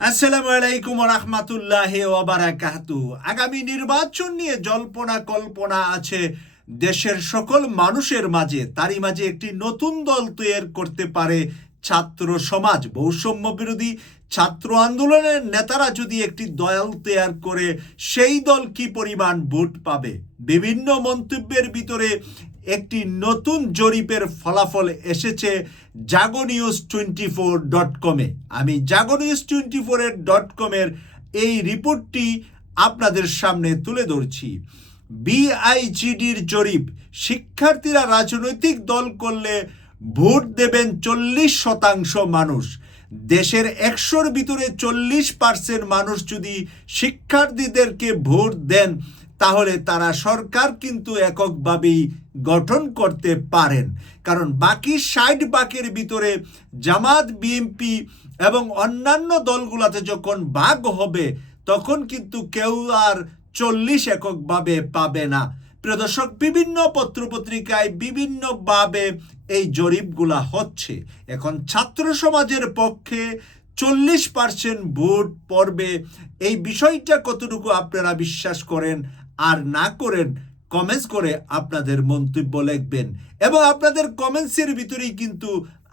আসসালামু আলাইকুম রহমতুল্লাহ ওবারাকাতু আগামী নির্বাচন নিয়ে জল্পনা কল্পনা আছে দেশের সকল মানুষের মাঝে। তারই মাঝে একটি নতুন দল তৈরি করতে পারে ছাত্র সমাজ। বৈষম্য বিরোধী ছাত্র আন্দোলনের নেতারা যদি একটি দল তৈরি করে, সেই দল কি পরিমাণ ভোট পাবে? বিভিন্ন মন্তব্যের ভিতরে একটি নতুন জরিপের ফলাফল এসেছে Jago news twenty four dot com আমি জাগো নিউজ টোয়েন্টি ফোরের ডট কমের এই রিপোর্টটি আপনাদের সামনে তুলে ধরছি। বিআইজিডির জরিপ, শিক্ষার্থীরা রাজনৈতিক দল করলে ভোট দেবেন চল্লিশ শতাংশ মানুষ। দেশের একশোর ভিতরে চল্লিশ পার্সেন্ট মানুষ যদি শিক্ষার্থীদেরকে ভোট দেন তাহলে তারা সরকার কিন্তু এককভাবেই গঠন করতে পারেন। কারণ বাকি ষাট বাকের ভিতরে জামাত, বিএনপি এবং অন্যান্য দলগুলোতে যখন ভাগ হবে, তখন কিন্তু কেউ আর চল্লিশ এককভাবে পাবে না। প্রিয় দর্শক, বিভিন্ন পত্রপত্রিকায় বিভিন্নভাবে এই জরিপগুলা হচ্ছে। এখন ছাত্র সমাজের পক্ষে চল্লিশ পার্সেন্ট ভোট পড়বে, এই বিষয়টা কতটুকু আপনারা বিশ্বাস করেন? আর না করেন কমেন্টস করে আপনাদের মন্তব্য লিখবেন। এবং আপনাদের কমেন্টসের ভিতরেই কিন্তু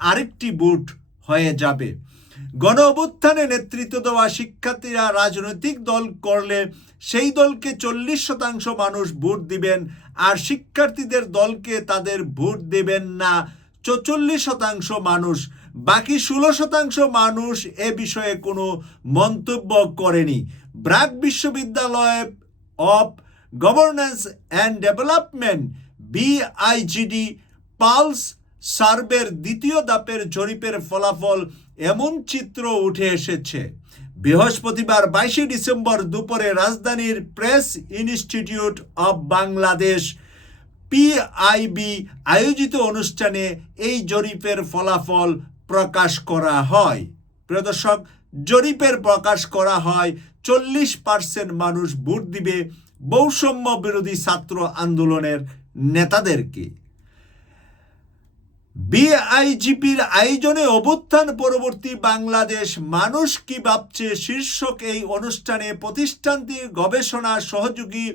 আরেকটি ভোট হয়ে যাবে। গণ অভ্যুত্থানে নেতৃত্ব দেওয়া শিক্ষার্থীরা রাজনৈতিক দল করলে সেই দলকে চল্লিশ শতাংশ মানুষ ভোট দিবেন, আর শিক্ষার্থীদের দলকে তাদের ভোট দেবেন না চৌচল্লিশ শতাংশ মানুষ। বাকি ষোলো শতাংশ মানুষ এ বিষয়ে কোনো মন্তব্য করেনি। ব্রাক বিশ্ববিদ্যালয় of governance and development BIGD pulse সার্ভের দ্বিতীয় দাপের জরিপের ফলাফল এমন চিত্র উঠে এসেছে। বৃহস্পতিবার বাইশে ডিসেম্বর দুপুরে রাজধানীর press institute of Bangladesh PIB আয়োজিত অনুষ্ঠানে এই জরিপের ফলাফল প্রকাশ করা হয়। প্রিয় দর্শক, জরিপের প্রকাশ করা হয়, চল্লিশ পার্সেন্ট মানুষ ভোট দিবে বৈষম্য বিরোধী ছাত্র আন্দোলনের নেতাদেরকে বিআইজিপির আয়োজনে অভ্যুত্থান পরবর্তী বাংলাদেশ মানুষ কি ভাবছে শীর্ষক এই অনুষ্ঠানে প্রতিষ্ঠানটির গবেষণা সহযোগী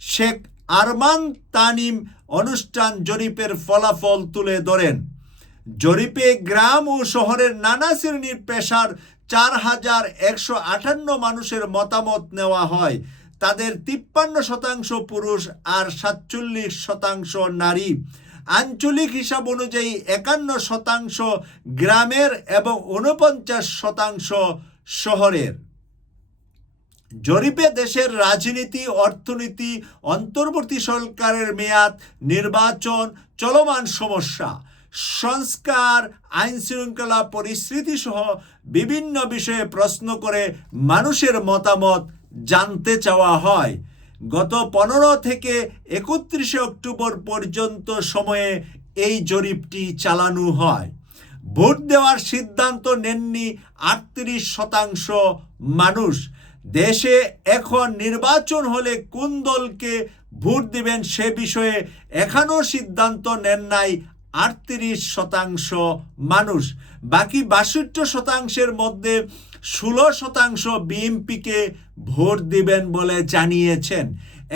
শেখ আরমান তানিম অনুষ্ঠান জরিপের ফলাফল তুলে ধরেন। জরিপে গ্রাম ও শহরের নানা শ্রেণির পেশার চার হাজার একশো আটান্ন মানুষের মতামত নেওয়া হয়। তাদের তিপ্পান্ন শতাংশ পুরুষ আর সাতচল্লিশ শতাংশ নারী। আঞ্চলিক হিসাব অনুযায়ী একান্ন শতাংশ গ্রামের এবং উনপঞ্চাশ শতাংশ শহরের। জরিপে দেশের রাজনীতি, অর্থনীতি, অন্তর্বর্তী সরকারের মেয়াদ, নির্বাচন, চলমান সমস্যা, সংস্কার আইন শৃঙ্খলা পরিস্থিতি সহ বিভিন্ন বিষয়ে প্রশ্ন করে মানুষের মতামত জানতে চাওয়া হয়। গত পনেরো থেকে একত্রিশে অক্টোবর পর্যন্ত সময়ে এই জরিপটি চালানো হয়। ভোট দেওয়ার সিদ্ধান্ত নেননি আটত্রিশ শতাংশ মানুষ। দেশে এখন নির্বাচন হলে কোন দলকে ভোট দিবেন সে বিষয়ে এখনও সিদ্ধান্ত নেন নাই আটত্রিশ শতাংশ মানুষ। বাকি বাষট্টি শতাংশের মধ্যে ষোলো শতাংশ বিএনপিকে ভোট দিবেন বলে জানিয়েছেন।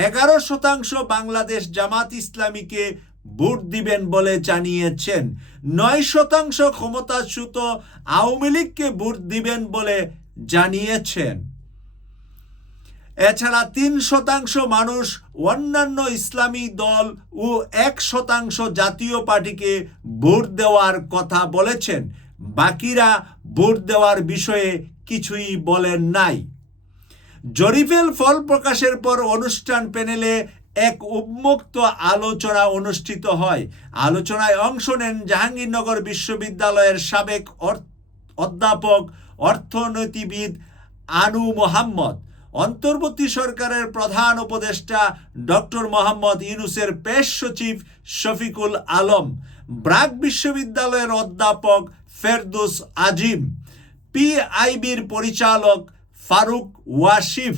এগারো শতাংশ বাংলাদেশ জামাত ইসলামীকে ভোট দিবেন বলে জানিয়েছেন। নয় শতাংশ ক্ষমতাচ্যুত আওয়ামী লীগকে ভোট দিবেন বলে জানিয়েছেন। এছাড়া তিন শতাংশ মানুষ অন্যান্য ইসলামী দল ও এক শতাংশ জাতীয় পার্টিকে ভোট দেওয়ার কথা বলেছেন। বাকিরা ভোট দেওয়ার বিষয়ে কিছুই বলেন নাই। জরিপের ফল প্রকাশের পর অনুষ্ঠান প্যানেলে এক উন্মুক্ত আলোচনা অনুষ্ঠিত হয়। আলোচনায় অংশ নেন জাহাঙ্গীরনগর বিশ্ববিদ্যালয়ের সাবেক অধ্যাপক, অর্থনীতিবিদ আনু মোহাম্মদ। অন্তর্বর্তী সরকারের প্রধান উপদেষ্টা ডক্টর মোহাম্মদ ইউনুসের পেশ সচিব শফিকুল আলম। ব্রাক বিশ্ববিদ্যালয়ের অধ্যাপক ফেরদোস আজিম, পিআইবির পরিচালক ফারুক ওয়াশিফ,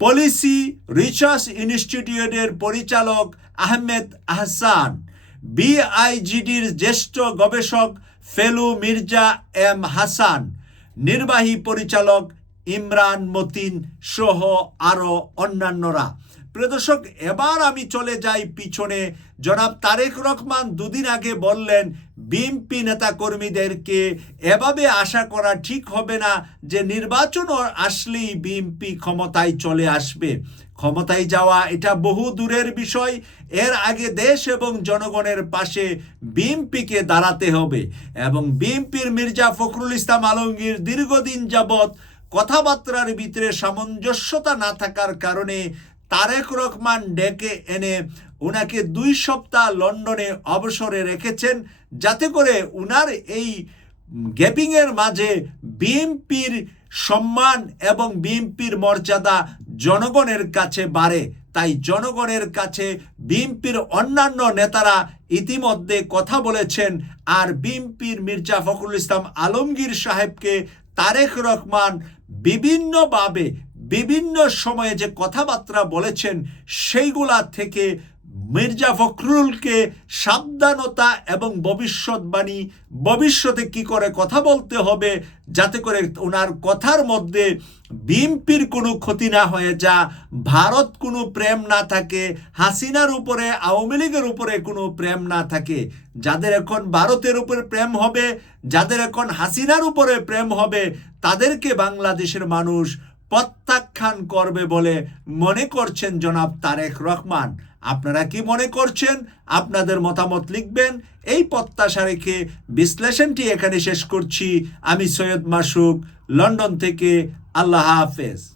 পলিসি রিসার্চ ইনস্টিটিউটের পরিচালক আহমেদ আহসান, বিআইজিডির জ্যেষ্ঠ গবেষক ফেলু মির্জা এম হাসান, নির্বাহী পরিচালক ইমরান মতিন সহ আরও অন্যান্যরা। প্রিয় দর্শক এবার আমি চলে যাই পিছনে। জনাব তারেক রহমান দুদিন আগে বললেন, বিএনপি নেতা কর্মীদেরকে এভাবে আশা করা ঠিক হবে না যে নির্বাচন আসলেই বিএনপি ক্ষমতায় চলে আসবে। ক্ষমতায় যাওয়া এটা বহু দূরের বিষয়। এর আগে দেশ এবং জনগণের পাশে বিএনপিকে দাঁড়াতে হবে এবং বিএনপির মির্জা ফখরুল ইসলাম আলমগীর দীর্ঘদিন যাবৎ কথাবার্তার ভিতরে সামঞ্জস্যতা না থাকার কারণে তারেক রহমান ডেকে এনে ওনাকে দুই সপ্তাহ লন্ডনে অবসরে রেখেছেন, যাতে করে উনার এই গ্যাপিংয়ের মাঝে বিএনপির সম্মান এবং বিএনপির মর্যাদা জনগণের কাছে বাড়ে। তাই জনগণের কাছে বিএনপির অন্যান্য নেতারা ইতিমধ্যে কথা বলেছেন, আর বিএনপির মির্জা ফখরুল ইসলাম আলমগীর সাহেবকে তারেক রহমান বিভিন্নভাবে বিভিন্ন সময়ে যে কথাবার্তা বলেছেন, সেইগুলা থেকে মির্জা ফখরুলকে সাবধানতা এবং ভবিষ্যৎবাণী, ভবিষ্যতে কি করে কথা বলতে হবে, যাতে করে ওনার কথার মধ্যে বিএনপির কোনো ক্ষতি না হয়ে যা ভারত কোনো প্রেম না থাকে, হাসিনার উপরে, আওয়ামী লীগের উপরে কোনো প্রেম না থাকে। যাদের এখন ভারতের উপরে প্রেম হবে, যাদের এখন হাসিনার উপরে প্রেম হবে, তাদেরকে বাংলাদেশের মানুষ প্রত্যাখ্যান করবে বলে মনে করছেন জনাব তারেক রহমান। আপনারা কি মনে করছেন? আপনাদের মতামত লিখবেন। এই প্রত্যাশা রেখে বিশ্লেষণটি এখানে শেষ করছি। আমি সৈয়দ মাসুক, লন্ডন থেকে। আল্লাহ হাফেজ।